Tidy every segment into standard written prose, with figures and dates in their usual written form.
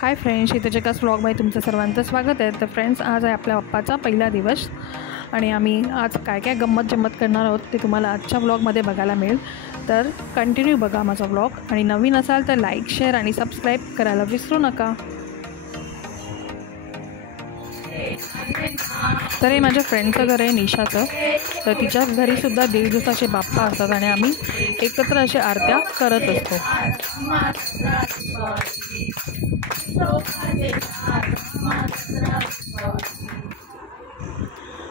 Hi friends, शीतलचकास व्लॉगमध्ये तुमचं सर्वांचं स्वागत आहे। तर फ्रेंड्स, आज आहे आपल्या बाप्पाचा पहिला दिवस आणि आम्ही आज काय काय गंमत जम्मत करणार आहोत ते तुम्हाला आजच्या व्लॉगमध्ये बघायला मिळेल। तर कंटिन्यू बघा माझा व्लॉग आणि नवीन असाल तर लाईक, शेअर आणि सबस्क्राईब करायला विसरू नका। तर हे माझ्या फ्रेंडचं घर आहे, निशाचं। तर तिच्या घरीसुद्धा 1.5 दिवसाचे बाप्पा असतात आणि आम्ही एकत्र असे आरत्या करत असतो।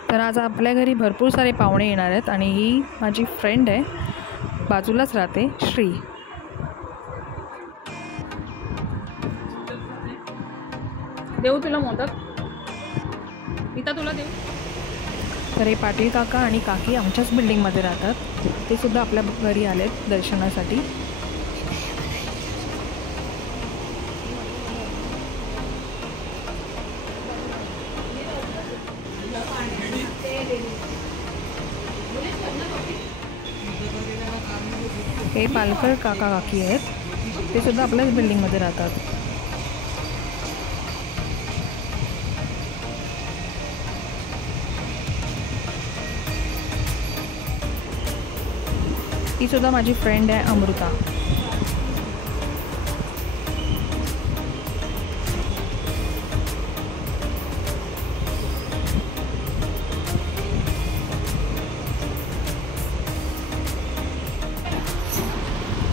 तर आज आपल्या घरी भरपूर सारे पाहुणे येणार आहेत आणि ही माझी फ्रेंड आहे, बाजूलाच राहते, श्री। देऊ तुला मोदक, इथं तुला देऊ। तर हे पाटील काका आणि काकी आमच्याच बिल्डिंगमध्ये राहतात, ते सुद्धा आपल्या घरी आलेत दर्शनासाठी। हे पालकर काका काकी आहेत, ते सुद्धा आपल्याच बिल्डिंगमध्ये राहतात। ही सुद्धा माझी फ्रेंड आहे, अमृता।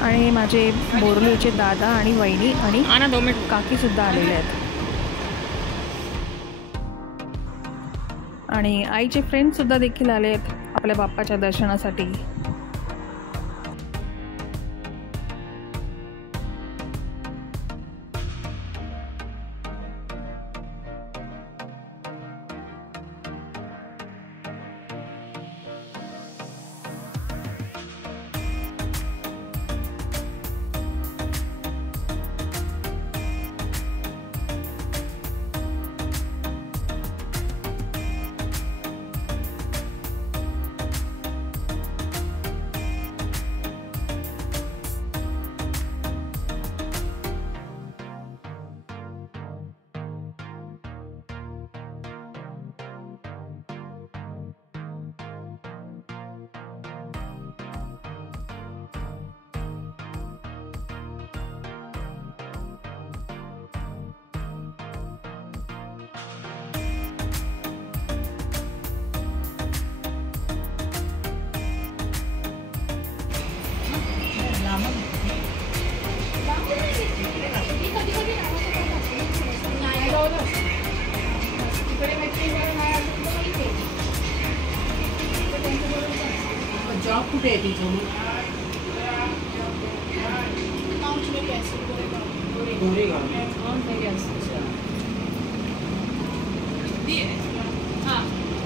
आणि माझे बोरलीचे दादा आणि वहिनी आणि काकी सुद्धा आलेले आहेत आणि आईचे फ्रेंड सुद्धा देखील आले आहेत आपल्या बाप्पाच्या दर्शनासाठी। जॉब कुठे आहे तिथं? गोरेगाव। हां,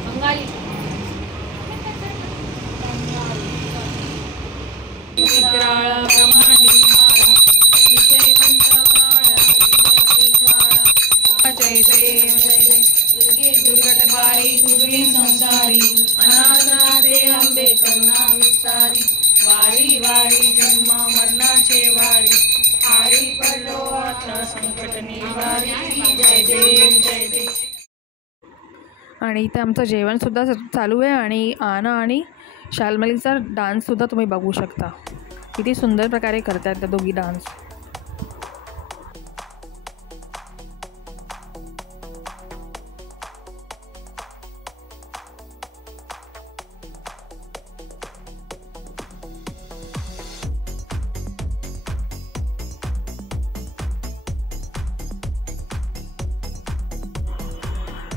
बंगाली। दुर्गटबाई दुर्गे संसारी, अनाथनाथे अंबे करुणा विस्तारी, वारी वारी जन्म मरणाचे वारी, हारी पडलो आता संकट निवारी, जय देव जय देव। आणि इथे आमचं जेवण सुद्धा चालू आहे आणि आना आणि शाल्मलीचा डान्स सुद्धा तुम्ही बघू शकता, किती सुंदर प्रकारे करतात त्या दोघी डान्स।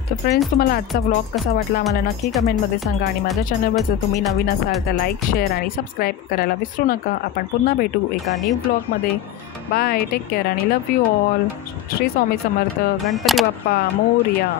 तर फ्रेंड्स, तुम्हाला आजचा व्लॉग कसा वाटला मला नक्की कमेंटमध्ये सांगा आणि माझ्या चॅनलवर जर तुम्ही नवीन असाल तर लाईक, शेअर आणि सबस्क्राईब करायला विसरू नका। आपण पुन्हा भेटू एका न्यू व्लॉगमध्ये। बाय, टेक केअर आणि love you all. Shri Swami Samarth, Ganpati Bappa Morya.